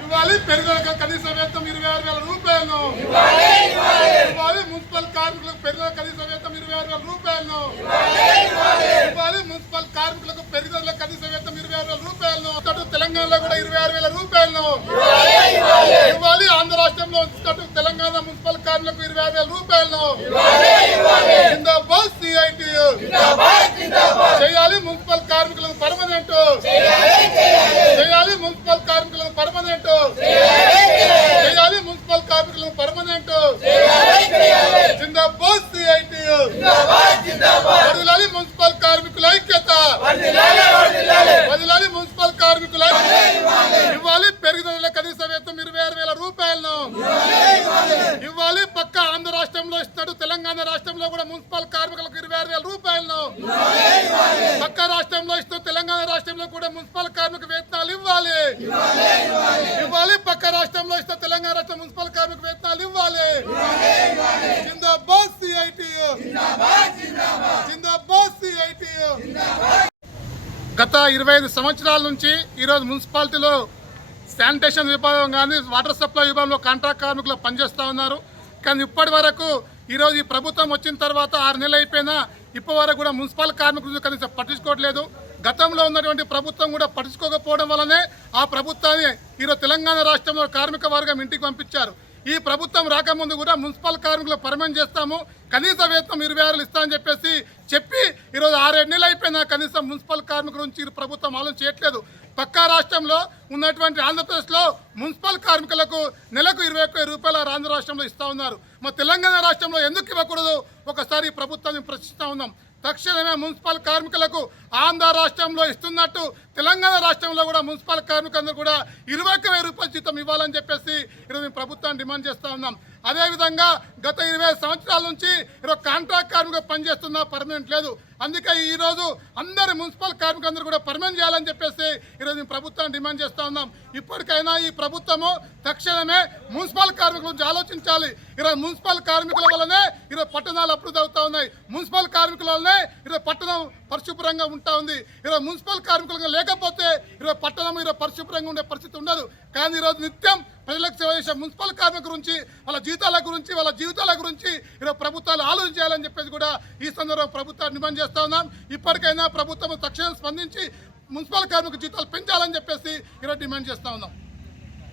ఇవ్వాలి పెరిగిన కనీస వేతనం 26,000 రూపాయలను ఇవ్వాలి మున్సిపల్ కార్మికులకు పెరిగిన కనీస వేతనం 26,000 రూపాయలను ఇవ్వాలి మున్సిపల్ కార్మికులకు పెరిగిన కనీస వేతనం 26,000 రూపాయలను తెలంగాణలో కూడా 26,000 రూపాయలను ఇవ్వాలి ఆంధ్ర రాష్ట్రంలో తెలంగాణ మున్సిపల్ కార్మికులకు 26,000 రూపాయలను జిందాబాద్ సిఐటియు చేయాలి మున్సిపల్ కార్మికులకు పర్మనెంట్ చేయాలి మున్సిపల్ కార్మికులకు పర్మనెంట్ చేయాలి మున్సిపల్ కార్మికులకు పర్మనెంట్ జిందాబాద్ సిఐటియు వదిలాలి మున్సిపల్ కార్మికుల ఐక్యత వదిలాలి మున్సిపల్ కార్మికుల ఇవ్వాలి పెరిగిన కనీస వేతనం 26,000 రూపాయలను ఇవ్వాలి పక్క ఆంధ్ర రాష్ట్రంలో ఇస్తాడు తెలంగాణ రాష్ట్రంలో కూడా మున్సిపల్ కార్మికులకు 26,000 రూపాయలను పక్క రాష్ట్రంలో ఇస్తూ తెలంగాణ రాష్ట్రంలో కూడా మున్సిపల్ కార్మిక వేతనాలు ఇవ్వాలి ఇవ్వాలి పక్క రాష్ట్రంలో ఇస్తూ తెలంగాణ రాష్ట్ర మున్సిపల్ కార్మిక వేతనాలు ఇవ్వాలి జిందాబాద్ సిఐటియు జిందాబాద్ సిఐటియు గత 25 సంవత్సరాల నుంచి ఈరోజు మున్సిపాలిటీలో శానిటేషన్ విభాగం కానీ వాటర్ సప్లై విభాగంలో కాంట్రాక్ట్ కార్మికులు పనిచేస్తూ ఉన్నారు. కానీ ఇప్పటి వరకు ఈరోజు ఈ ప్రభుత్వం వచ్చిన తర్వాత 6 నెలలు అయిపోయినా ఇప్పటి వరకు కూడా మున్సిపల్ కార్మికులు కనీసం పట్టించుకోవట్లేదు. గతంలో ఉన్నటువంటి ప్రభుత్వం కూడా పట్టించుకోకపోవడం వల్లనే ఆ ప్రభుత్వాన్ని ఈరోజు తెలంగాణ రాష్ట్రంలో కార్మిక వర్గం ఇంటికి పంపించారు. ఈ ప్రభుత్వం రాకముందు కూడా మున్సిపల్ కార్మికులు పర్మనెంట్ చేస్తాము, కనీస వేతనం 26,000 ఇస్తామని చెప్పి ఈరోజు 6-7 నెలలు అయిపోయినా కనీసం మున్సిపల్ కార్మికుల నుంచి ఈ ప్రభుత్వం ఆలోచన చేయట్లేదు. పక్కా రాష్ట్రంలో ఉన్నటువంటి ఆంధ్రప్రదేశ్లో మున్సిపల్ కార్మికులకు నెలకు 21,000 రూపాయలు ఆంధ్ర రాష్ట్రంలో ఇస్తూ ఉన్నారు. మా తెలంగాణ రాష్ట్రంలో ఎందుకు ఇవ్వకూడదు? ఒకసారి ఈ ప్రభుత్వాన్ని ప్రశ్నిస్తూ ఉన్నాం. తక్షణమే మున్సిపల్ కార్మికులకు ఆంధ్ర రాష్ట్రంలో ఇస్తున్నట్టు తెలంగాణ రాష్ట్రంలో కూడా మున్సిపల్ కార్మికులందరూ కూడా 21,000 రూపాయల జీతం ఇవ్వాలని చెప్పేసి ఈరోజు మేము ప్రభుత్వాన్ని డిమాండ్ చేస్తూ ఉన్నాం. అదేవిధంగా గత 20 సంవత్సరాల నుంచి ఈరోజు కాంట్రాక్ట్ కార్మికులు పనిచేస్తున్నా పర్మనెంట్ లేదు. అందుకే ఈరోజు అందరు మున్సిపల్ కార్మికులందరూ కూడా పర్మనెంట్ చేయాలని చెప్పేసి ఈరోజు మేము ప్రభుత్వాన్ని డిమాండ్ చేస్తూ ఉన్నాం. ఇప్పటికైనా ఈ ప్రభుత్వము తక్షణమే మున్సిపల్ కార్మికుల గురించి ఆలోచించాలి. ఈరోజు మున్సిపల్ కార్మికుల వల్లనే ఈరోజు పట్టణాలు అభివృద్ధి అవుతా ఉన్నాయి. మున్సిపల్ కార్మికుల వల్లనే ఈరోజు పట్టణం పరిశుభ్రంగా ఉంటా ఉంది. ఈరోజు మున్సిపల్ కార్మికులుగా లేకపోతే ఈరోజు పట్టణం ఈరోజు పరిశుభ్రంగా ఉండే పరిస్థితి ఉండదు. కానీ ఈరోజు నిత్యం ప్రజలకు సేవ చేసే మున్సిపల్ కార్మికుల గురించి, వాళ్ళ జీతాల గురించి, వాళ్ళ జీవితాల గురించి ఈరోజు ప్రభుత్వాలు ఆలోచించాలని చెప్పేసి కూడా ఈ సందర్భంగా ప్రభుత్వాన్ని డిమాండ్ చేస్తూ ఉన్నాం. ఇప్పటికైనా ప్రభుత్వం తక్షణం స్పందించి మున్సిపల్ కార్మిక జీతాలు పెంచాలని చెప్పేసి ఈరోజు డిమాండ్ చేస్తూ ఉన్నాం.